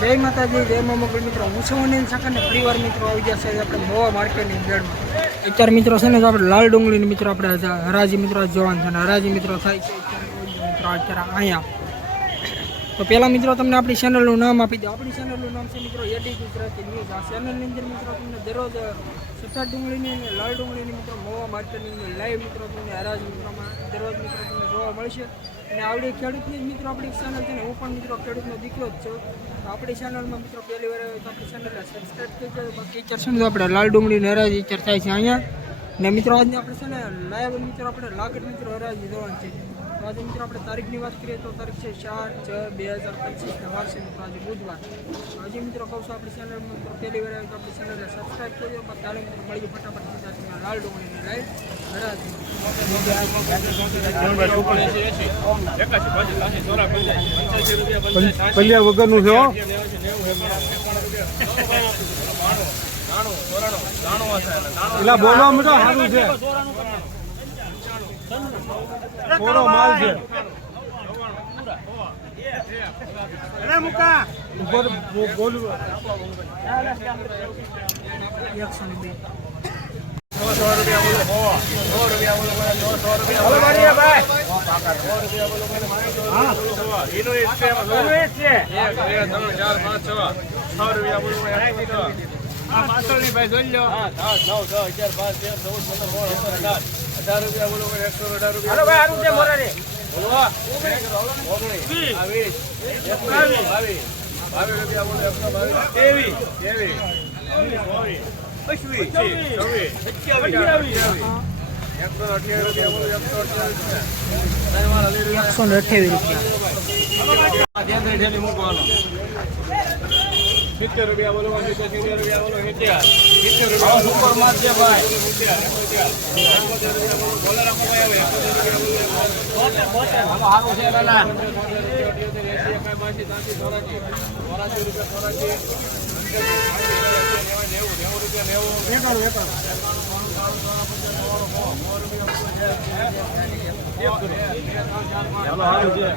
જય માતાજી, જય મા મોગલ મિત્રો, હું છું અનિલ સાકર ને પરિવાર મિત્રો આવી ગયા છે આપણે મોવા માર્કેટની અંદરમાં અત્યારે મિત્રો છે ને તો આપણે લાલ ડુંગળીની મિત્રો આપણે હરાજી મિત્રો જોવાનું છે અને હરાજી મિત્રો થાય છે. મિત્રો, અત્યારે અહીંયા. તો પહેલાં મિત્રો તમને આપણી ચેનલનું નામ આપી દો આપણી ચેનલનું નામ છે મિત્રો એડી ગુજરાતી ન્યૂઝ આ ચેનલની અંદર મિત્રો તમને દરરોજ સફેદ ડુંગળીની અને લાલ ડુંગળીની મિત્રો મોવા માર્કેટની લાઈવ મિત્રો તમને હરાજી મિત્રોમાં દરરોજ મિત્રો તમને જોવા મળશે. અને આવડી ખેડૂતની જ મિત્રો આપણી ચેનલ છે ને હું પણ મિત્રો ખેડૂતનો દીકરો જ છું. આપણી ચેનલમાં મિત્રો પહેલી વાર તો આપણી ચેનલને સબસ્ક્રાઈબ કરી દેજો બાકી ને તો આપણે લાલ ડુંગળી ને હરાજી થાય છે અહીંયા. ને મિત્રો આજને આપણે છે ને લાઈવ મિત્રો આપણે લાગત મિત્રો હરાજી જોવાનું છે. આજે મિત્રો આપણે તારીખની વાત કરીએ તો તારીખ છે ચાર છ બે હજાર પચીસના વાર છે મિત્રો આજે બુધવાર હજી મિત્રો કહું છું આપણી ચેનલ મિત્રો પહેલી વાર આવે તો આપણી ચેનલને સબસ્ક્રાઈબ કરી પણ તારે મિત્રો મળી ફટાફટ સીધા સીધા લાલ ડુંગળીની લાઈવ પલ્યા વગરનું છે એટલે બોલવા માંડો સારું છે થોડો માલ છે. ઉપર બો- બોલું. એકસો નવ બે અગિયાર ને તેર રૂપિયા પંદર સોળ સત્તર સિત્તેર રૂપિયા બોલો એકસો અઢાર રૂપિયા ભાઈ એકસો રૂપિયા સિત્તેર રૂપિયા બોલો રૂપિયા હારું છે સિત્તેર રૂપિયા બોલો સિત્તેર સિત્તેર રૂપિયા. બોલો ભાઈ સિત્તેર રૂપિયા સિત્તેર રૂપિયા બોલો સિત્તેર રૂપિયા બોલો. રૂપિયા સાઠ સાઠ રૂપિયા બોલો સાઠ હારું છે.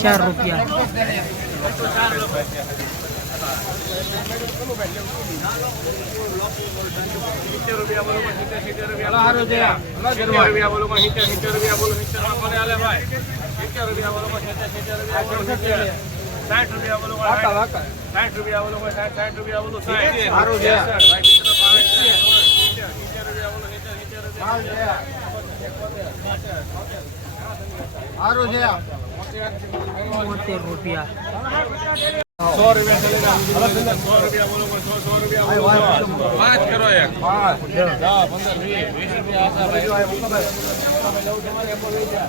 મિત્ર બાવીસ સિત્તેર રૂપિયા બોલો સિત્તેર રૂપિયા છે બોતેર રૂપિયા સો રૂપિયા ચલી રહ્યા. સો રૂપિયા બોલો સો સો રૂપિયા બોલો વીસ રૂપિયા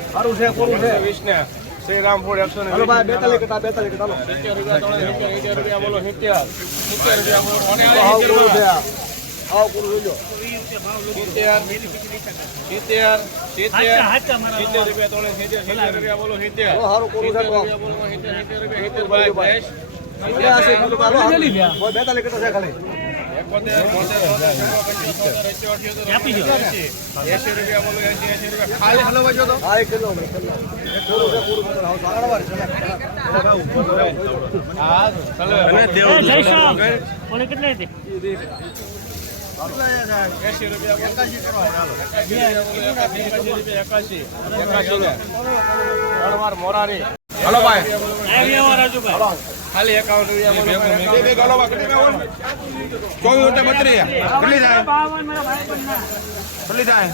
સારું છે પૂરું છે વીસ ને શ્રી રામપુર એકસો ને બેતાલીસ કરતા બેતાલીસ કરતા સિત્તેર રૂપિયા બોલો સિત્તેર સિત્તેર રૂપિયા બોલો સિત્તેર સિત્તેર રૂપિયા બોલો અને આ સિત્તેરમાં. સિત્તેર સિત્તેર સિત્તેર સિત્તેર રૂપિયા ત્રણ સિત્તેર સિત્તેર રૂપિયા બોલો સિત્તેર સિત્તેર રૂપિયા બોલો સિત્તેર સિત્તેર રૂપિયા સિત્તેર રૂપિયા બોલો એસી એસી રૂપિયા ખાલી હલવા જો તો મોરારી હલો ભાઈ. ખાલી એકાવન રૂપિયા બોલો. બે બે ગાલો કેટલી મેં ચોવીસ ઉઠે બત્રીસ. કેટલી થાય? કેટલી થાય?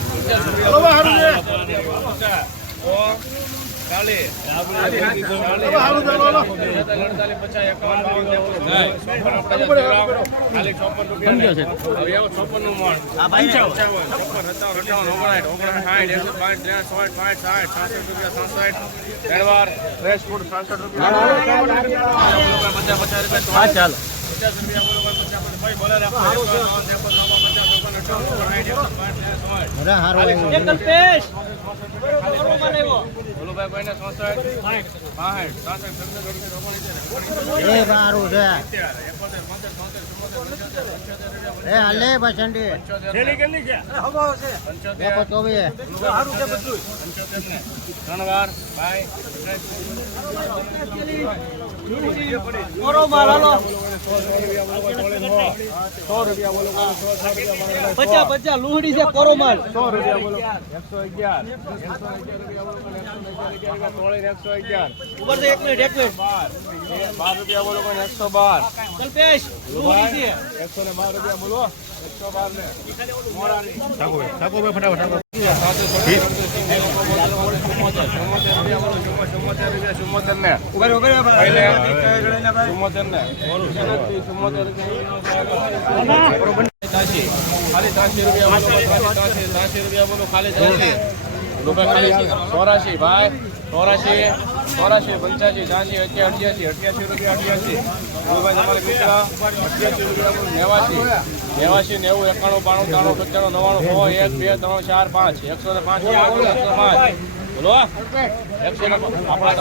ચાલો. પચાસ રૂપિયા બોલો પચાસ પચાસ. ભાઈ બોલે રાખો એક વાર, ત્રણ, ત્રેપન, ચોપન, પચાસ, ચોપન, અઠાવન, ઓગણસાઠ, એકસો પાંચ, ત્રણ, સોળ. બોલો ભાઈ કોઈને સોસઠ પાસઠ સાસઠ સત્તર અઢીસો ઓગણસિત્તેર, છે એ હાલે ને. ત્રણ વાર ભાઈ પચાસ પચાસ લુહડી છે કોરો માલ સો રૂપિયા બોલો. એકસો અગિયાર એકસો અગિયાર રૂપિયા બોલો. એકસો રૂપિયા ઉપર તો એક મિનિટ એક મિનિટ. બાર રૂપિયા બોલો કોઈ એકસો બાર. કલ્પેશ છે. એકસો ને બાર રૂપિયા બોલો. એકસો બાર ને. મોરારી. ચોરાશી, ભાઈ, ચોરાશી ચોરાશી પંચ્યાસી ત્યાંસી અઠ્યાસી અઠ્યાસી રૂપિયા અઠ્યાસી ભાઈ તમારે નેવાસી નેવાસી, નેવું, એકાણું, બાણું, ત્રાણું પંચાણું નવ્વાણું, સો, એક, બે, ત્રણ, ચાર, પાંચ. એકસો ને પાંચ, એકસો પાંચ. બોલો. એકસો પાંચ.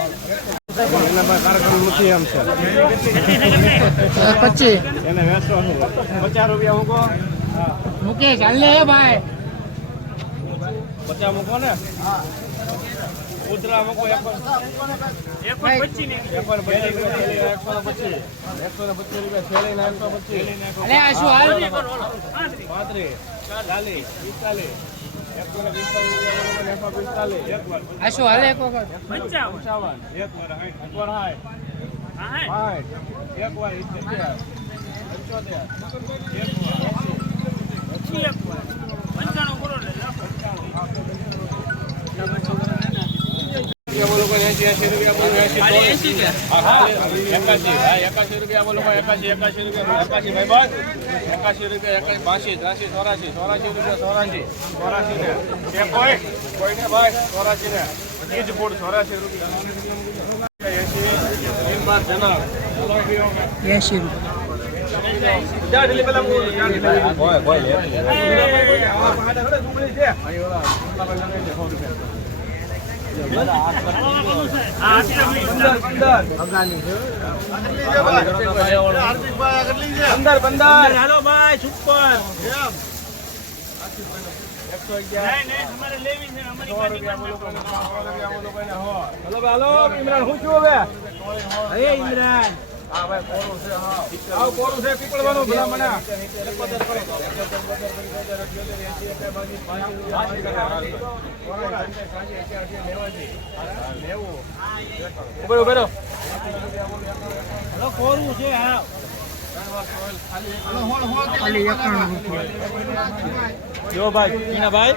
એકસો બોલો બોલો પચીસ. એને વેચો પચાસ રૂપિયા મૂકો. મુકેશ હાલ ભાઈ. પચાસ મૂકો ને? ઉતરા મૂકો એક એકસો પચીસ પાંત્રીસ. ચાલીસ. પિસ્તાલીસ. શું હાલ એક વખત. પંચાવન. એક વાર સાઠ એક સાઠ એક પંચોતેર. એક રૂપિયા બોલો એકાશી રૂપિયા બોલો એકાશી, એકાશી રૂપિયા, એકાશી ભાઈ બસ. એકાશી રૂપિયા, એકાશી, બાસી, ત્રાસી, ચોરાસી ચોરાસી રૂપિયા, ચોરાસી ચોરાસી ને. એ કોઈ? કોઈને ભાઈ, ચોરાસી ને. ઈ જ ફૂટ, ચોરાશી રૂપિયા. એસી બાર જનક. એસી રૂપિયા હોય, હોય, લે, લે. પંદર હાલો ભાઈ સુપર ઇમરાન, હું છું હવે? ઇમરાન. હા ભાઈ, કોરું છે, હા. કોરું છે, પીપળવાનું, ભલા મને. ઊભો રહો, ઊભો રહો. હાલો કોરું છે? હા. ખાલી એકાણું જો ભાઈ ઈના ભાઈ